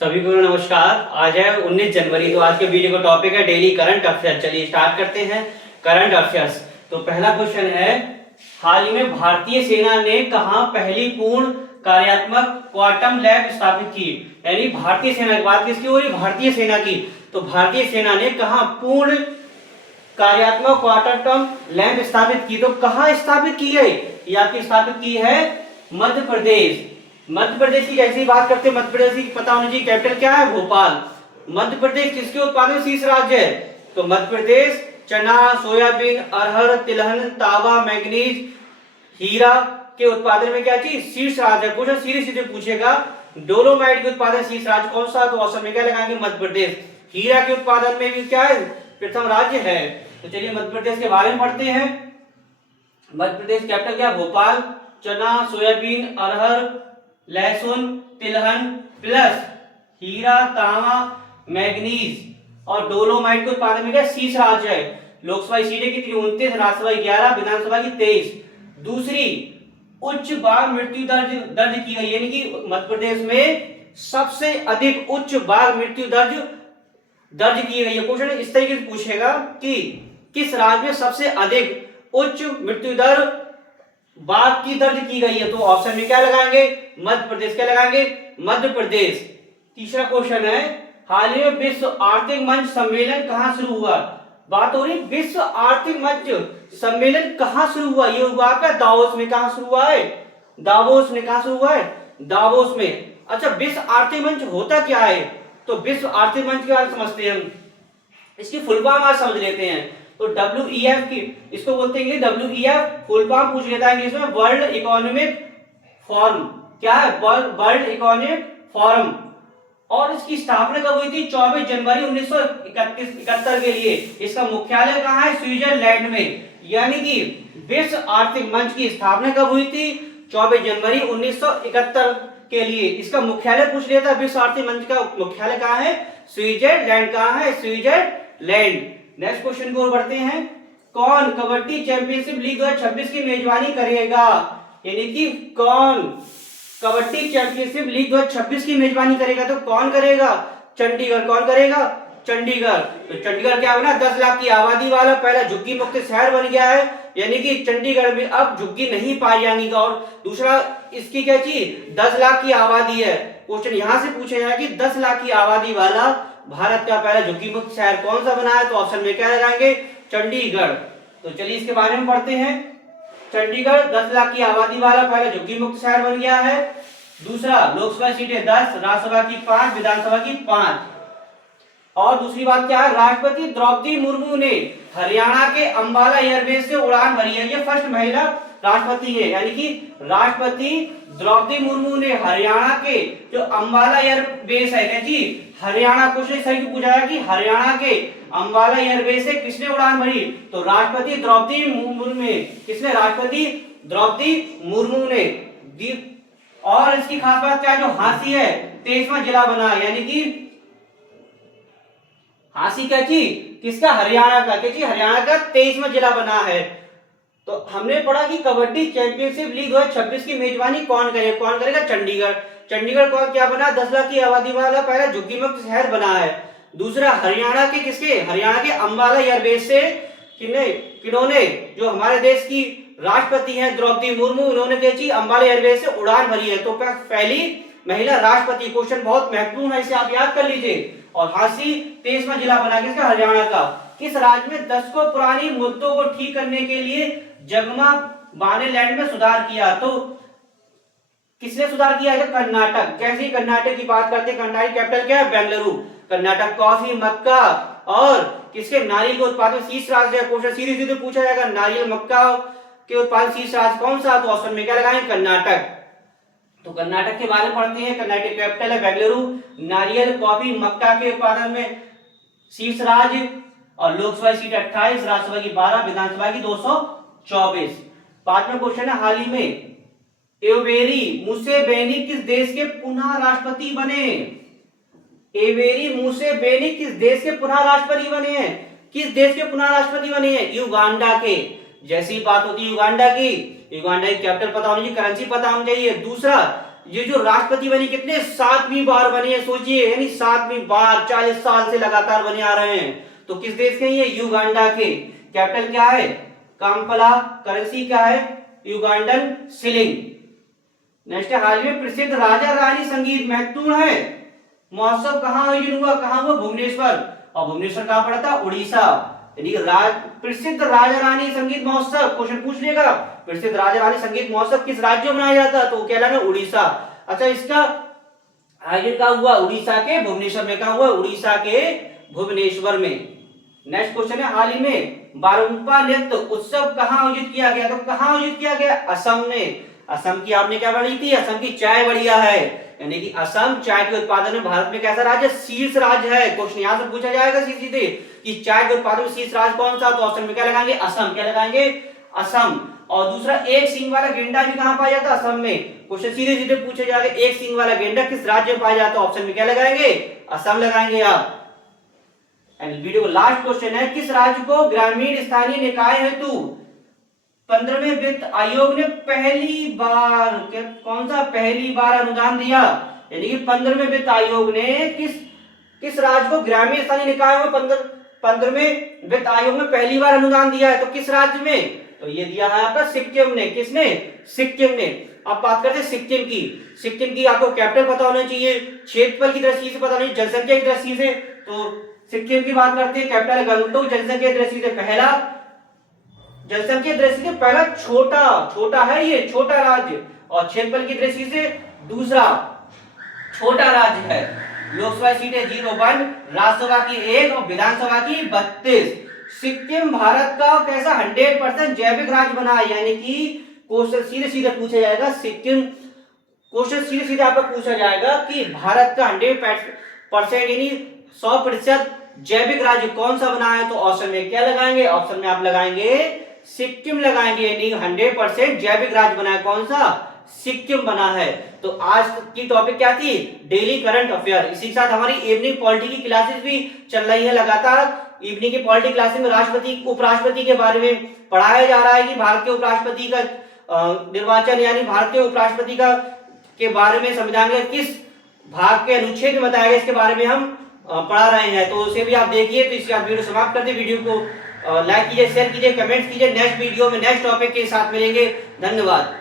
सभी को नमस्कार। आज है 19 जनवरी। तो आज के वीडियो का टॉपिक है डेली करंट अफेयर। चलिए स्टार्ट करते हैं करंट अफेयर्स। तो पहला क्वेश्चन है, हाल ही में भारतीय सेना ने कहां पहली पूर्ण कार्यात्मक क्वांटम लैब स्थापित की? यानी भारतीय सेना की बात किसकी हो रही? भारतीय सेना की। तो भारतीय सेना ने कहां पूर्ण कार्यात्मक क्वांटम लैब स्थापित की? तो कहां स्थापित की है? ये आपकी स्थापित की है मध्य प्रदेश। मध्य प्रदेश की जैसी बात करते हैं, मध्य प्रदेश की पता होनी चाहिए कैपिटल क्या है? भोपाल। मध्य प्रदेश किसके उत्पादन में शीर्ष राज्य है? तो मध्य प्रदेश चना, सोयाबीन, अरहर, तिलहन, तांबा, मैंगनीज, हीरा के उत्पादन में क्या चीज? शीर्ष राज्य है। क्वेश्चन सीधे सीधे पूछेगा, डोलोमाइट के उत्पादन शीर्ष राज्य कौन सा? तो ऑप्शन में क्या लगाएंगे? मध्य प्रदेश। हीरा के उत्पादन में भी क्या है? प्रथम राज्य है। तो चलिए मध्य प्रदेश के बारे में पढ़ते हैं। मध्य प्रदेश कैपिटल क्या? भोपाल। चना, सोयाबीन, अरहर, लहसुन, तिलहन प्लस हीरा, तांबा, मैग्नीज और डोलोमाइट के उत्पादन में क्या? शीर्ष राज्य है। लोकसभा सीटें कितनी? 29, राज्यसभा 11, विधानसभा की 23। दूसरी उच्च बाघ मृत्यु दर्ज की गई, यानी कि मध्य प्रदेश में सबसे अधिक उच्च बाघ मृत्यु दर्ज की गई है। क्वेश्चन इस तरीके से पूछेगा कि किस राज्य में सबसे अधिक उच्च मृत्यु दर बाघ की दर्ज की गई है? तो ऑप्शन में क्या लगाएंगे? मध्य प्रदेश। क्या लगाएंगे? मध्य प्रदेश। तीसरा क्वेश्चन है, हाल ही में विश्व आर्थिक मंच सम्मेलन कहां शुरू हुआ? बात हो रही विश्व आर्थिक मंच सम्मेलन कहां शुरू हुआ? ये हुआ आपका दावोस में। कहां शुरू हुआ है? दावोस में। कहां शुरू हुआ है? दावोस में। अच्छा, विश्व आर्थिक मंच होता क्या है? तो विश्व आर्थिक मंच के बारे में समझते हैं हम। इसकी फुल फॉर्म आज समझ लेते हैं। तो WEF की इसको बोलते हैं इंग्लिश WEF, फुल फॉर्म पूछ लेता है इंग्लिश में, वर्ल्ड इकोनॉमिक फोरम। क्या है? World economic forum. और इसकी स्थापना कब हुई थी? 24 जनवरी 1971 के लिए। इसका मुख्यालय कहाँ है? स्विट्जरलैंड में। यानी कि विश्व आर्थिक मंच की स्थापना कब हुई थी? 24 जनवरी 1971 के लिए। इसका मुख्यालय पूछ लिया था। विश्व आर्थिक मंच का मुख्यालय कहाँ है? स्विट्जरलैंड। कहाँ है? स्विट्जरलैंड। नेक्स्ट क्वेश्चन को बढ़ते हैं, कौन कबड्डी चैंपियनशिप लीग 2026 की मेजबानी करेगा? यानी कि कौन कबड्डी चैंपियनशिप लीग 2026 की मेजबानी करेगा? तो कौन करेगा? चंडीगढ़। कौन करेगा? चंडीगढ़। तो चंडीगढ़ क्या बना? 10 लाख की आबादी वाला पहला झुग्गी मुक्त शहर बन गया है। यानी कि चंडीगढ़ में अब झुग्गी नहीं पाई जाएगी। और दूसरा इसकी क्या चीज? 10 लाख की आबादी है। क्वेश्चन यहां से पूछा जाए कि 10 लाख की आबादी वाला भारत का पहला झुग्गी मुक्त शहर कौन सा बना है? तो ऑप्शन में क्या लगाएंगे? चंडीगढ़। तो चलिए इसके बारे में पढ़ते हैं। चंडीगढ़ 10 लाख की आबादी वाला पहला झुग्गी मुक्त शहर बन गया है। दूसरा, लोकसभा सीटें 10, राज्यसभा की 5, विधानसभा की 5। और दूसरी बात क्या है? राष्ट्रपति द्रौपदी मुर्मू ने हरियाणा के अंबाला एयरबेस से उड़ान भरी है। ये फर्स्ट महिला राष्ट्रपति है। यानी कि राष्ट्रपति द्रौपदी मुर्मू ने हरियाणा के जो अंबाला एयरबेस है जी, हरियाणा, क्वेश्चन सही पूछा है कि हरियाणा के अंबाला एयरबेस से किसने उड़ान भरी? तो राष्ट्रपति द्रौपदी मुर्मू ने। किसने? राष्ट्रपति द्रौपदी मुर्मू ने दी। और इसकी खास बात क्या है? जो हांसी है 23वां जिला बना, यानी कि हांसी क्या चीज? किसका? हरियाणा का। क्या चीज? हरियाणा का 23वां जिला बना है। तो हमने पढ़ा कि कबड्डी चैंपियनशिप लीग 2026 की मेजबानी कौन करेगा? कौन करेगा? चंडीगढ़। चंडीगढ़ कौन क्या बना? 10 लाख की आबादी वाला पहला झुग्गी मुक्त शहर बना है। दूसरा, हरियाणा के किसके? हरियाणा के अंबाला एयरबेस से किन्होंने? जो हमारे देश की राष्ट्रपति हैं द्रौपदी मुर्मू, उन्होंने क्या चीज? अंबाला एयरबेस से उड़ान भरी है। तो पहली महिला राष्ट्रपति। क्वेश्चन बहुत महत्वपूर्ण है, इसे आप याद कर लीजिए। और हांसी 23वां जिला बना किसका? हरियाणा का। किस राज्य में दशकों पुरानी मुद्दों को ठीक करने के लिए जगमा बानेलैंड में सुधार किया? तो किसने सुधार किया है? कर्नाटक। जैसे ही कर्नाटक की बात करते हैं, कर्नाटक कैपिटल क्या है? बेंगलुरु। कर्नाटक कॉफी, मक्का और किसके? नारियल के उत्पादन शीर्ष राज्य है। क्वेश्चन सीधे सीधे पूछा जाएगा, नारियल मक्का के उत्पादन शीर्ष राज्य कौन सा? तो ऑप्शन में क्या लगाएंगे? कर्नाटक। तो कर्नाटक के बारे में पढ़ते हैं। कर्नाटक कैपिटल है बेंगलुरु। नारियल, कॉफी, मक्का के उत्पादन में शीर्ष राज्य। और लोकसभा सीट 28, राज्यसभा की 12, विधानसभा की 224। 5वां क्वेश्चन है, हाल ही में एवेरी मुसेवेनी किस देश के पुनः राष्ट्रपति बने? एवेरी मुसेवेनी किस देश के पुनः राष्ट्रपति बने हैं? किस देश के पुनः राष्ट्रपति बने हैं? युगांडा के। जैसी बात होती है युगांडा की कैपिटल पता होनी चाहिए, करेंसी पता होनी चाहिए। दूसरा, ये जो राष्ट्रपति बने कितने 7वीं बार बने हैं, सोचिए, यानी 7वीं बार, 40 साल से लगातार बने आ रहे हैं। तो किस देश के? ये युगांडा के। कैपिटल क्या है? काम्पाला। करेंसी क्या है? Ugandan shilling. नेक्स्ट, हाल में प्रसिद्ध राजा रानी संगीत महत्वपूर्ण है महोत्सव कहाँ आयोजित हुआ? कहाँ हुआ? भुवनेश्वर। और भुवनेश्वर कहाँ पड़ा था? उड़ीसा। यानी प्रसिद्ध राजा रानी संगीत महोत्सव, क्वेश्चन पूछ लेगा, प्रसिद्ध राजा रानी संगीत महोत्सव किस राज्य में मनाया जाता? तो क्या लगा? उड़ीसा। अच्छा, इसका आयोजन कहाँ हुआ? उड़ीसा के भुवनेश्वर में। कहाँ हुआ? उड़ीसा के भुवनेश्वर में। नेक्स्ट क्वेश्चन है, हाल ही में 12वां नृत्य उत्सव कहाँ आयोजित किया गया? तो कहाँ आयोजित किया गया? असम में। असम की आपने क्या पढ़ी थी? असम की चाय बढ़िया है, यानी कि असम चाय के उत्पादन में भारत में कैसा राज्य? शीर्ष राज्य है। क्वेश्चन यहां से पूछा जाएगा सीधे कि चाय के उत्पादन में शीर्ष राज्य कौन सा? तो ऑप्शन में क्या लगाएंगे? असम। क्या लगाएंगे? असम। और दूसरा, एक सींग वाला गेंडा भी कहां पाया जाता? असम में। क्वेश्चन सीधे सीधे पूछा जाएगा, एक सींग वाला गेंडा किस राज्य में पाया जाता? ऑप्शन में क्या लगाएंगे? असम लगाएंगे आप। एंड वीडियो का लास्ट क्वेश्चन है, किस राज्य को ग्रामीण स्थानीय निकाय हेतु 15वें वित्त आयोग ने पहली बार, कौन सा पहली बार अनुदान दिया? यानी कि 15वें वित्त आयोग ने किस राज्य को ग्रामीण स्थानीय निकाय में 15वें वित्त आयोग में पहली बार अनुदान दिया है? तो किस राज्य में? तो ये दिया है आपका सिक्किम ने। किसने? सिक्किम ने। अब बात करते हैं सिक्किम की। सिक्किम की आपको कैपिटल पता होना चाहिए, क्षेत्रफल की दृष्टि से पता होना चाहिए, जनसंख्या की दृष्टि से। तो सिक्किम की बात करते हैं, कैपिटल गंगटोक, जनसंख्या की दृष्टि से पहला, जनसंख्या की दृष्टि से पहला छोटा है ये, छोटा राज्य, और क्षेत्रफल की दृष्टि से दूसरा छोटा राज्य है। लोकसभा सीटें 0-1, राज्यसभा की 1 और विधानसभा की 32। सिक्किम भारत का कैसा 100% जैविक राज्य बना है, यानी कि क्वेश्चन सीधे सीधे पूछा जाएगा सिक्किम, क्वेश्चन सीधे सीधे आपका पूछा जाएगा कि भारत का 100% यानी 100% जैविक राज्य कौन सा बना है? तो ऑप्शन में क्या लगाएंगे? ऑप्शन में आप लगाएंगे सिक्किम लगाएंगे, यानी 100% जैविक राज्य बना है। कौन सा? सिक्किम बना है। तो आज की टॉपिक क्या थी? Daily current affair. इसी के साथ हमारी इवनिंग पॉलिटी की क्लासेस भी चल रही है लगातार। इवनिंग की पॉलिटी क्लासेस में राष्ट्रपति उपराष्ट्रपति के बारे में पढ़ाया जा रहा है कि भारत के उपराष्ट्रपति का निर्वाचन, यानी भारत के उपराष्ट्रपति का के बारे में संविधान के किस भाग के अनुच्छेद में बताया गया, इसके बारे में हम पढ़ा रहे हैं। तो उसे भी आप देखिए। तो इसके बाद वीडियो समाप्त करते, वीडियो को लाइक कीजिए, शेयर कीजिए, कमेंट कीजिए। नेक्स्ट वीडियो में नेक्स्ट टॉपिक के साथ मिलेंगे। धन्यवाद।